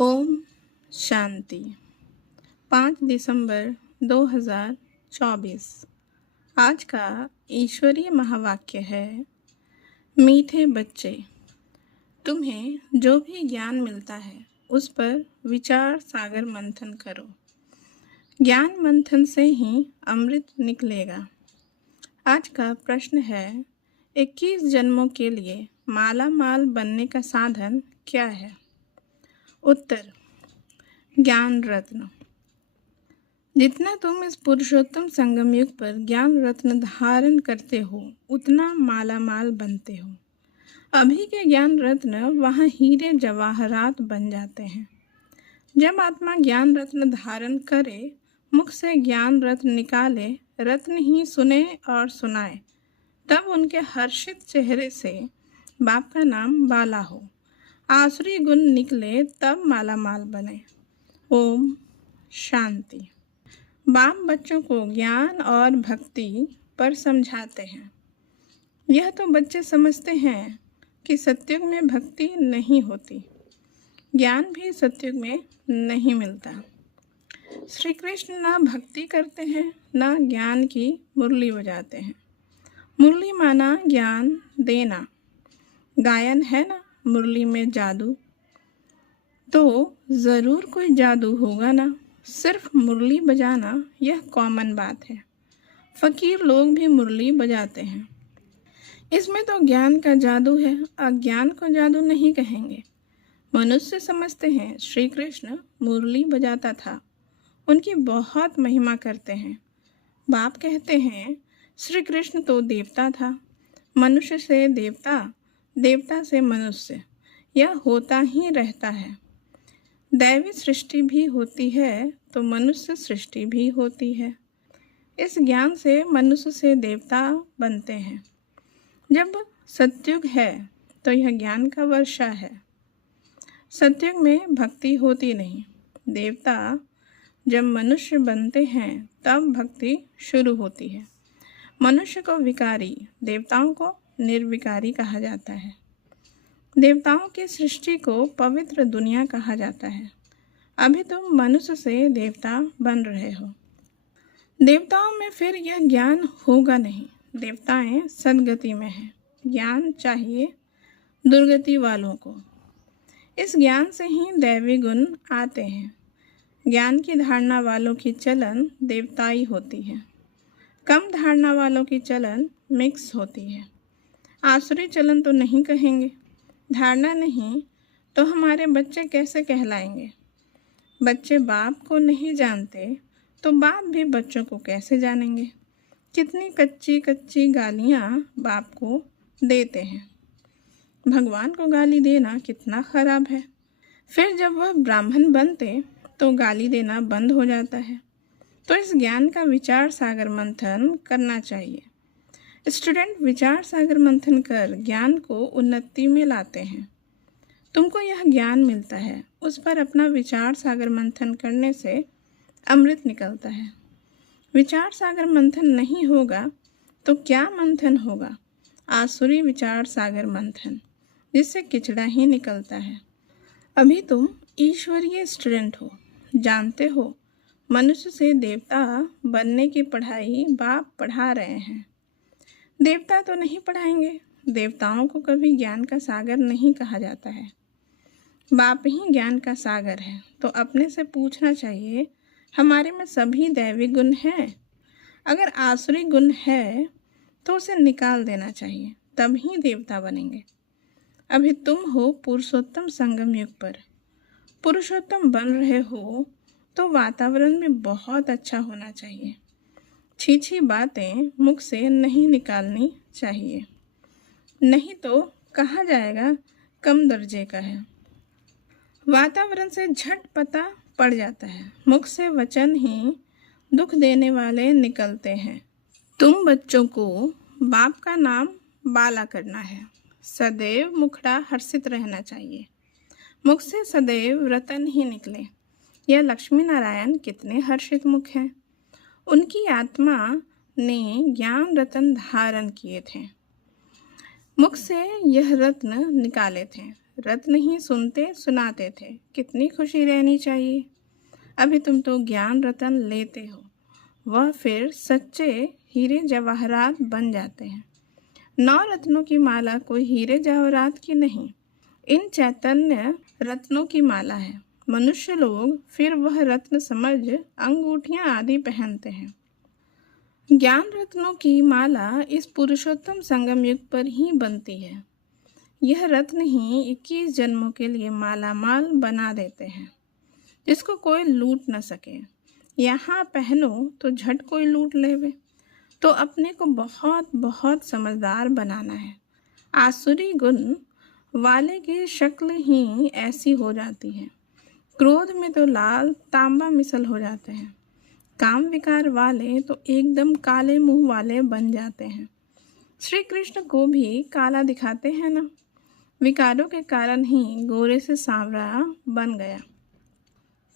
ओम शांति। 5 दिसंबर 2024। आज का ईश्वरीय महावाक्य है, मीठे बच्चे, तुम्हें जो भी ज्ञान मिलता है उस पर विचार सागर मंथन करो। ज्ञान मंथन से ही अमृत निकलेगा। आज का प्रश्न है, 21 जन्मों के लिए माला माल बनने का साधन क्या है? उत्तर, ज्ञान रत्न। जितना तुम इस पुरुषोत्तम संगम युग पर ज्ञान रत्न धारण करते हो उतना माला माल बनते हो। अभी के ज्ञान रत्न वहाँ हीरे जवाहरात बन जाते हैं। जब आत्मा ज्ञान रत्न धारण करे, मुख से ज्ञान रत्न निकाले, रत्न ही सुने और सुनाए, तब उनके हर्षित चेहरे से बाप का नाम बाला हो, आसुरी गुण निकले, तब माला माल बने। ओम शांति। बाप बच्चों को ज्ञान और भक्ति पर समझाते हैं। यह तो बच्चे समझते हैं कि सतयुग में भक्ति नहीं होती, ज्ञान भी सतयुग में नहीं मिलता। श्री कृष्ण ना भक्ति करते हैं ना ज्ञान की मुरली बजाते हैं। मुरली माना ज्ञान देना, गायन है ना मुरली में जादू, तो ज़रूर कोई जादू होगा ना। सिर्फ मुरली बजाना यह कॉमन बात है। फ़कीर लोग भी मुरली बजाते हैं। इसमें तो ज्ञान का जादू है, अज्ञान को जादू नहीं कहेंगे। मनुष्य समझते हैं श्री कृष्ण मुरली बजाता था, उनकी बहुत महिमा करते हैं। बाप कहते हैं श्री कृष्ण तो देवता था, मनुष्य से देवता, देवता से मनुष्य, यह होता ही रहता है। दैवी सृष्टि भी होती है तो मनुष्य सृष्टि भी होती है। इस ज्ञान से मनुष्य से देवता बनते हैं। जब सतयुग है तो यह ज्ञान का वर्षा है। सतयुग में भक्ति होती नहीं। देवता जब मनुष्य बनते हैं तब भक्ति शुरू होती है। मनुष्य को विकारी, देवताओं को निर्विकारी कहा जाता है। देवताओं की सृष्टि को पवित्र दुनिया कहा जाता है। अभी तुम मनुष्य से देवता बन रहे हो। देवताओं में फिर यह ज्ञान होगा नहीं। देवताएं सद्गति में हैं। ज्ञान चाहिए दुर्गति वालों को। इस ज्ञान से ही दैवी गुण आते हैं। ज्ञान की धारणा वालों की चलन देवताई होती है। कम धारणा वालों की चलन मिक्स होती है। आसुरी चलन तो नहीं कहेंगे। धारणा नहीं तो हमारे बच्चे कैसे कहलाएंगे? बच्चे बाप को नहीं जानते तो बाप भी बच्चों को कैसे जानेंगे? कितनी कच्ची कच्ची गालियाँ बाप को देते हैं। भगवान को गाली देना कितना खराब है। फिर जब वह ब्राह्मण बनते तो गाली देना बंद हो जाता है। तो इस ज्ञान का विचार सागर मंथन करना चाहिए। स्टूडेंट विचार सागर मंथन कर ज्ञान को उन्नति में लाते हैं। तुमको यह ज्ञान मिलता है, उस पर अपना विचार सागर मंथन करने से अमृत निकलता है। विचार सागर मंथन नहीं होगा तो क्या मंथन होगा? आसुरी विचार सागर मंथन, जिससे किचड़ा ही निकलता है। अभी तुम ईश्वरीय स्टूडेंट हो, जानते हो मनुष्य से देवता बनने की पढ़ाई बाप पढ़ा रहे हैं। देवता तो नहीं पढ़ाएंगे। देवताओं को कभी ज्ञान का सागर नहीं कहा जाता है। बाप ही ज्ञान का सागर है। तो अपने से पूछना चाहिए, हमारे में सभी दैवी गुण हैं? अगर आसुरी गुण है तो उसे निकाल देना चाहिए, तब ही देवता बनेंगे। अभी तुम हो पुरुषोत्तम संगम युग पर। पुरुषोत्तम बन रहे हो तो वातावरण भी बहुत अच्छा होना चाहिए। छी बातें मुख से नहीं निकालनी चाहिए, नहीं तो कहा जाएगा कम दर्जे का है। वातावरण से झट पता पड़ जाता है। मुख से वचन ही दुख देने वाले निकलते हैं। तुम बच्चों को बाप का नाम बाला करना है। सदैव मुखड़ा हर्षित रहना चाहिए। मुख से सदैव रतन ही निकले। यह लक्ष्मी नारायण कितने हर्षित मुख हैं। उनकी आत्मा ने ज्ञान रतन धारण किए थे। मुख से यह रत्न निकाले थे, रत्न ही सुनते सुनाते थे, कितनी खुशी रहनी चाहिए। अभी तुम तो ज्ञान रतन लेते हो, वह फिर सच्चे हीरे जवाहरात बन जाते हैं। 9 रत्नों की माला कोई हीरे जवाहरात की नहीं, इन चैतन्य रत्नों की माला है। मनुष्य लोग फिर वह रत्न समझ अंगूठियां आदि पहनते हैं। ज्ञान रत्नों की माला इस पुरुषोत्तम संगम युग पर ही बनती है। यह रत्न ही 21 जन्मों के लिए माला माल बना देते हैं, जिसको कोई लूट न सके। यहाँ पहनो तो झट कोई लूट लेवे। तो अपने को बहुत बहुत समझदार बनाना है। आसुरी गुण वाले की शक्ल ही ऐसी हो जाती है, क्रोध में तो लाल तांबा मिसल हो जाते हैं। काम विकार वाले तो एकदम काले मुंह वाले बन जाते हैं। श्री कृष्ण को भी काला दिखाते हैं ना, विकारों के कारण ही गोरे से सांवरा बन गया।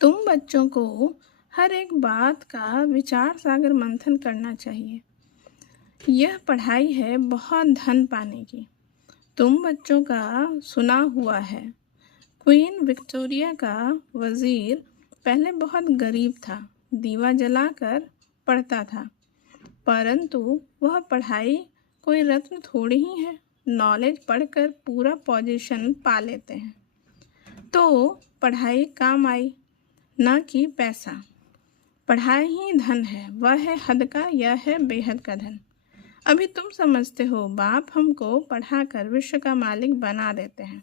तुम बच्चों को हर एक बात का विचार सागर मंथन करना चाहिए। यह पढ़ाई है बहुत धन पाने की। तुम बच्चों का सुना हुआ है, क्वीन विक्टोरिया का वजीर पहले बहुत गरीब था, दीवा जलाकर पढ़ता था, परंतु वह पढ़ाई कोई रत्न थोड़ी ही है। नॉलेज पढ़कर पूरा पोजीशन पा लेते हैं। तो पढ़ाई काम आई, न कि पैसा। पढ़ाई ही धन है, वह है हद का, यह है बेहद का धन। अभी तुम समझते हो बाप हमको पढ़ाकर विश्व का मालिक बना देते हैं।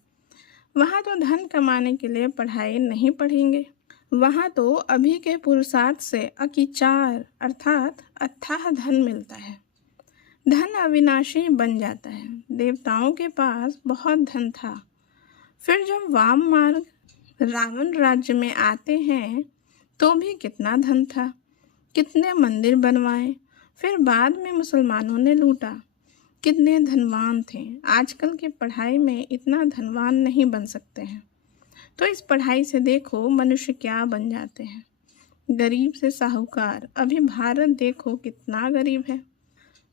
वहाँ तो धन कमाने के लिए पढ़ाई नहीं पढ़ेंगे, वहाँ तो अभी के पुरुषार्थ से अकिचार अर्थात अथाह धन मिलता है। धन अविनाशी बन जाता है। देवताओं के पास बहुत धन था, फिर जब वाम मार्ग रावण राज्य में आते हैं तो भी कितना धन था, कितने मंदिर बनवाए, फिर बाद में मुसलमानों ने लूटा। कितने धनवान थे। आजकल की पढ़ाई में इतना धनवान नहीं बन सकते हैं। तो इस पढ़ाई से देखो मनुष्य क्या बन जाते हैं, गरीब से साहूकार। अभी भारत देखो कितना गरीब है।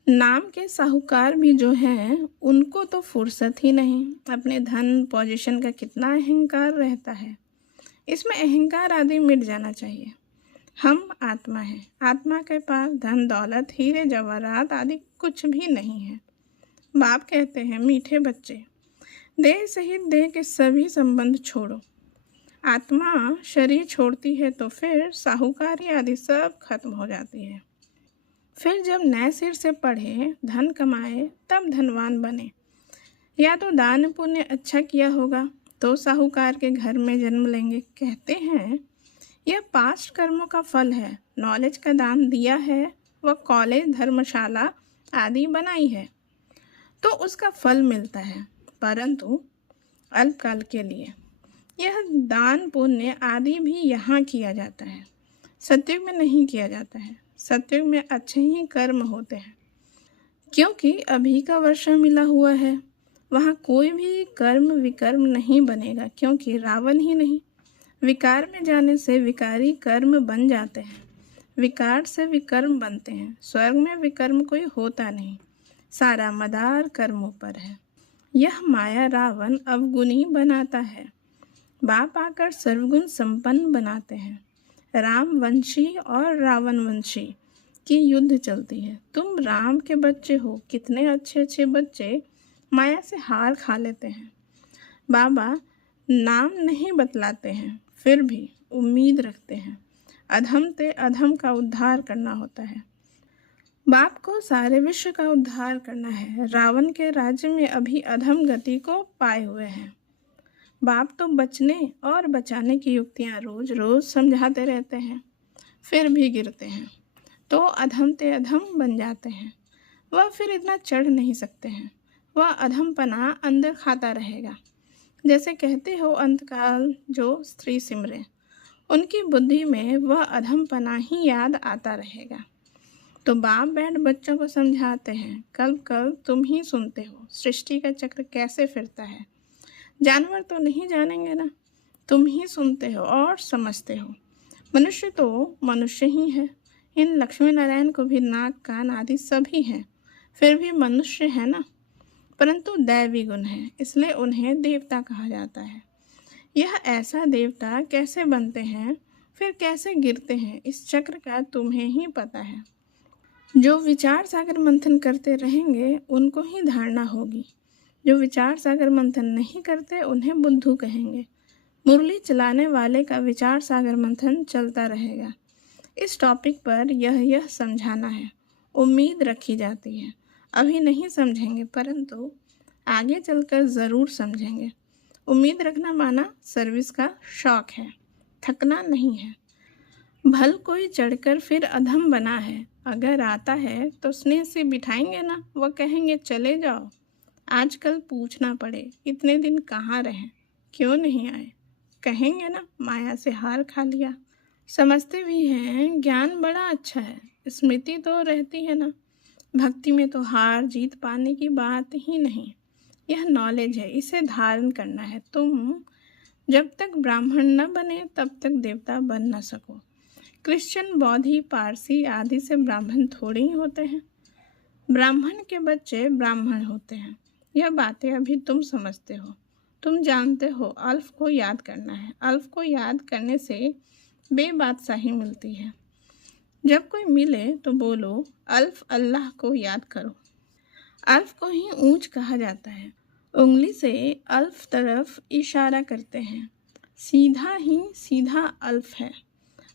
नाम के साहूकार भी जो हैं उनको तो फुर्सत ही नहीं। अपने धन पोजीशन का कितना अहंकार रहता है। इसमें अहंकार आदि मिट जाना चाहिए। हम आत्मा हैं, आत्मा के पास धन दौलत हीरे जवाहरात आदि कुछ भी नहीं है। बाप कहते हैं मीठे बच्चे, देह सहित देह के सभी संबंध छोड़ो। आत्मा शरीर छोड़ती है तो फिर साहूकारी आदि सब खत्म हो जाती है। फिर जब नए सिर से पढ़े, धन कमाए, तब धनवान बने। या तो दान पुण्य अच्छा किया होगा तो साहूकार के घर में जन्म लेंगे। कहते हैं यह पास्ट कर्मों का फल है। नॉलेज का दान दिया है, वह कॉलेज धर्मशाला आदि बनाई है तो उसका फल मिलता है, परंतु अल्पकाल के लिए। यह दान पुण्य आदि भी यहाँ किया जाता है, सत्युग में नहीं किया जाता है। सत्युग में अच्छे ही कर्म होते हैं, क्योंकि अभी का वर्षा मिला हुआ है। वहाँ कोई भी कर्म विकर्म नहीं बनेगा, क्योंकि रावण ही नहीं। विकार में जाने से विकारी कर्म बन जाते हैं, विकार से विकर्म बनते हैं। स्वर्ग में विकर्म कोई होता नहीं, सारा मदार कर्मों पर है। यह माया रावण अवगुणी बनाता है, बाप आकर सर्वगुण संपन्न बनाते हैं। राम वंशी और रावण वंशी की युद्ध चलती है। तुम राम के बच्चे हो, कितने अच्छे अच्छे बच्चे माया से हार खा लेते हैं। बाबा नाम नहीं बतलाते हैं, फिर भी उम्मीद रखते हैं। अधम ते अधम का उद्धार करना होता है। बाप को सारे विश्व का उद्धार करना है। रावण के राज्य में अभी अधम गति को पाए हुए हैं। बाप तो बचने और बचाने की युक्तियाँ रोज रोज समझाते रहते हैं, फिर भी गिरते हैं तो अधम ते अधम बन जाते हैं। वह फिर इतना चढ़ नहीं सकते हैं, वह अधमपना अंदर खाता रहेगा। जैसे कहते हो अंतकाल जो स्त्री सिमरे, उनकी बुद्धि में वह अधमपना ही याद आता रहेगा। तो बाप बैठ बच्चों को समझाते हैं, कल कल तुम ही सुनते हो सृष्टि का चक्र कैसे फिरता है। जानवर तो नहीं जानेंगे ना, तुम ही सुनते हो और समझते हो। मनुष्य तो मनुष्य ही है। इन लक्ष्मी नारायण को भी नाक कान आदि सभी हैं, फिर भी मनुष्य है ना। परंतु दैवी गुण है, इसलिए उन्हें देवता कहा जाता है। यह ऐसा देवता कैसे बनते हैं, फिर कैसे गिरते हैं, इस चक्र का तुम्हें ही पता है। जो विचार सागर मंथन करते रहेंगे उनको ही धारणा होगी। जो विचार सागर मंथन नहीं करते उन्हें बुद्धू कहेंगे। मुरली चलाने वाले का विचार सागर मंथन चलता रहेगा। इस टॉपिक पर यह समझाना है। उम्मीद रखी जाती है। अभी नहीं समझेंगे, परंतु आगे चलकर ज़रूर समझेंगे। उम्मीद रखना माना सर्विस का शौक है, थकना नहीं है। भल कोई चढ़कर फिर अधम बना है, अगर आता है तो स्नेह से बिठाएंगे ना, वह कहेंगे चले जाओ। आजकल पूछना पड़े इतने दिन कहाँ रहे, क्यों नहीं आए, कहेंगे ना माया से हार खा लिया। समझते भी हैं ज्ञान बड़ा अच्छा है, स्मृति तो रहती है ना। भक्ति में तो हार जीत पाने की बात ही नहीं, यह नॉलेज है, इसे धारण करना है। तुम जब तक ब्राह्मण न बने तब तक देवता बन न सको। क्रिश्चियन, बौद्धी, पारसी आदि से ब्राह्मण थोड़े ही होते हैं। ब्राह्मण के बच्चे ब्राह्मण होते हैं। यह बातें अभी तुम समझते हो। तुम जानते हो अल्फ को याद करना है। अल्फ को याद करने से बेबादशाही मिलती है। जब कोई मिले तो बोलो अल्फ अल्लाह को याद करो। अल्फ को ही ऊंच कहा जाता है। उंगली से अल्फ तरफ इशारा करते हैं। सीधा ही सीधा अल्फ है।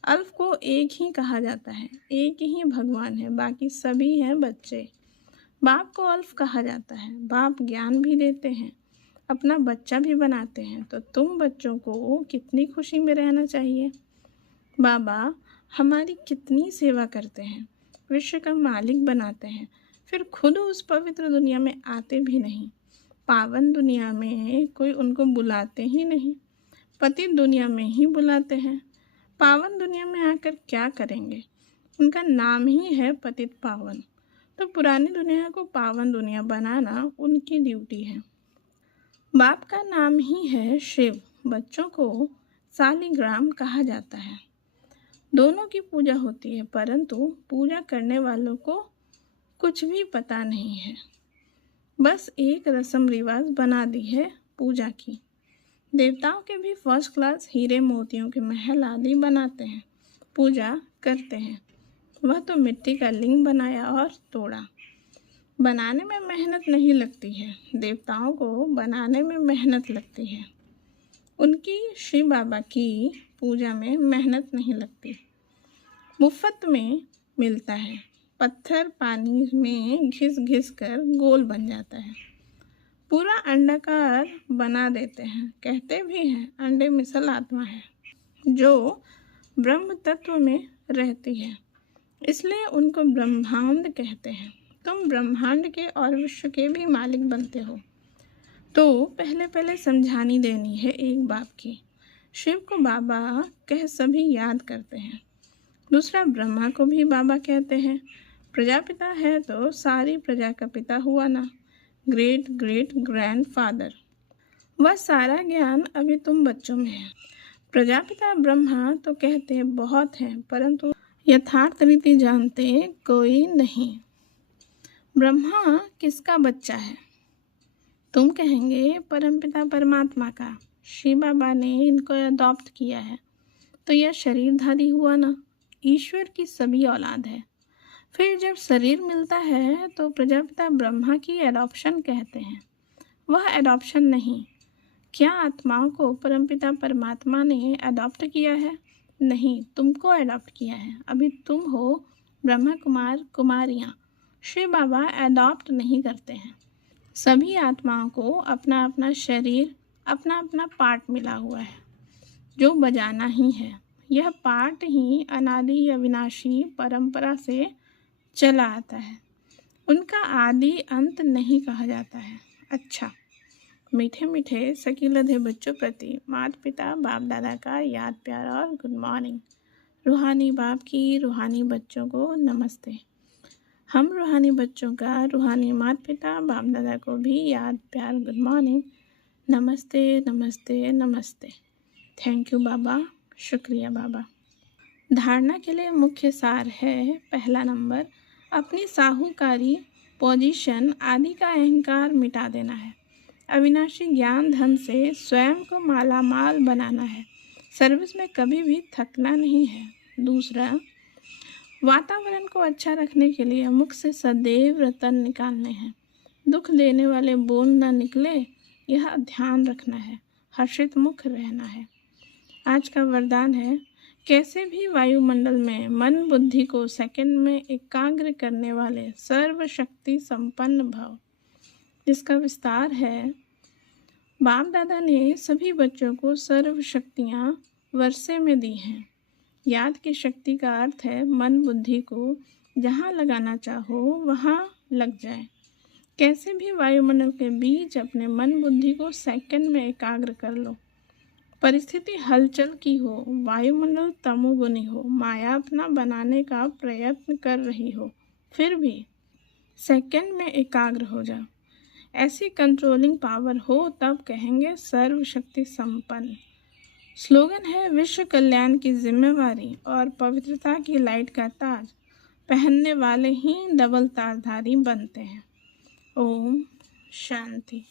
अल्फ को एक ही कहा जाता है, एक ही भगवान है, बाकी सभी हैं बच्चे। बाप को अल्फ कहा जाता है। बाप ज्ञान भी देते हैं, अपना बच्चा भी बनाते हैं। तो तुम बच्चों को कितनी खुशी में रहना चाहिए। बाबा हमारी कितनी सेवा करते हैं, विश्व का मालिक बनाते हैं, फिर खुद उस पवित्र दुनिया में आते भी नहीं। पावन दुनिया में कोई उनको बुलाते ही नहीं, पतित दुनिया में ही बुलाते हैं। पावन दुनिया में आकर क्या करेंगे, उनका नाम ही है पतित पावन। तो पुरानी दुनिया को पावन दुनिया बनाना उनकी ड्यूटी है। बाप का नाम ही है शिव। बच्चों को सालिग्राम कहा जाता है। दोनों की पूजा होती है, परंतु पूजा करने वालों को कुछ भी पता नहीं है। बस एक रस्म रिवाज बना दी है पूजा की। देवताओं के भी फर्स्ट क्लास हीरे मोतियों के महल आदि बनाते हैं, पूजा करते हैं। वह तो मिट्टी का लिंग बनाया और तोड़ा। बनाने में मेहनत नहीं लगती है, देवताओं को बनाने में मेहनत लगती है। उनकी शिव बाबा की पूजा में मेहनत नहीं लगती, मुफ्त में मिलता है। पत्थर पानी में घिस घिस कर गोल बन जाता है, पूरा अंडाकार बना देते हैं। कहते भी हैं अंडे मिसल आत्मा है जो ब्रह्म तत्व में रहती है, इसलिए उनको ब्रह्मांड कहते हैं। तुम ब्रह्मांड के और विश्व के भी मालिक बनते हो। तो पहले पहले समझानी देनी है एक बाप की। शिव को बाबा कह सभी याद करते हैं। दूसरा ब्रह्मा को भी बाबा कहते हैं। प्रजापिता है तो सारी प्रजा का पिता हुआ ना, ग्रेट ग्रेट ग्रैंडफादर। वह सारा ज्ञान अभी तुम बच्चों में है। प्रजापिता ब्रह्मा तो कहते बहुत हैं, परंतु यथार्थ रीति जानते कोई नहीं। ब्रह्मा किसका बच्चा है? तुम कहेंगे परमपिता परमात्मा का। शिव बाबा ने इनको अडॉप्ट किया है, तो यह शरीरधारी हुआ ना, ईश्वर की सभी औलाद है। फिर जब शरीर मिलता है तो प्रजापिता ब्रह्मा की एडॉप्शन कहते हैं। वह एडॉप्शन नहीं। क्या आत्माओं को परमपिता परमात्मा ने अडॉप्ट किया है? नहीं, तुमको अडॉप्ट किया है। अभी तुम हो ब्रह्मा कुमार कुमारियाँ। शिव बाबा अडॉप्ट नहीं करते हैं। सभी आत्माओं को अपना अपना शरीर, अपना अपना पार्ट मिला हुआ है जो बजाना ही है। यह पार्ट ही अनादि अविनाशी परंपरा से चला आता है। उनका आदि अंत नहीं कहा जाता है। अच्छा, मीठे मीठे सकीलधे बच्चों प्रति माता पिता बाप दादा का याद प्यार और गुड मॉर्निंग। रूहानी बाप की रूहानी बच्चों को नमस्ते। हम रूहानी बच्चों का रूहानी माता पिता बाप दादा को भी याद प्यार गुड मॉर्निंग, नमस्ते नमस्ते नमस्ते। थैंक यू बाबा, शुक्रिया बाबा। धारणा के लिए मुख्य सार है। पहला नंबर, अपनी साहूकारी पोजीशन आदि का अहंकार मिटा देना है। अविनाशी ज्ञान धन से स्वयं को मालामाल बनाना है। सर्विस में कभी भी थकना नहीं है। दूसरा, वातावरण को अच्छा रखने के लिए मुख से सदैव रतन निकालने हैं। दुख देने वाले बोल न निकले, यह ध्यान रखना है। हर्षित मुख रहना है। आज का वरदान है, कैसे भी वायुमंडल में मन बुद्धि को सेकंड में एकाग्र करने वाले सर्वशक्ति संपन्न भव। जिसका विस्तार है, बाप दादा ने सभी बच्चों को सर्व शक्तियाँ वर्षे में दी हैं। याद की शक्ति का अर्थ है मन बुद्धि को जहाँ लगाना चाहो वहाँ लग जाए। कैसे भी वायुमंडल के बीच अपने मन बुद्धि को सेकंड में एकाग्र कर लो। परिस्थिति हलचल की हो, वायुमंडल तमोगुनी हो, माया अपना बनाने का प्रयत्न कर रही हो, फिर भी सेकंड में एकाग्र हो जाओ। ऐसी कंट्रोलिंग पावर हो तब कहेंगे सर्वशक्ति संपन्न। स्लोगन है, विश्व कल्याण की जिम्मेवारी और पवित्रता की लाइट का ताज पहनने वाले ही डबल ताजधारी बनते हैं। ओम शांति।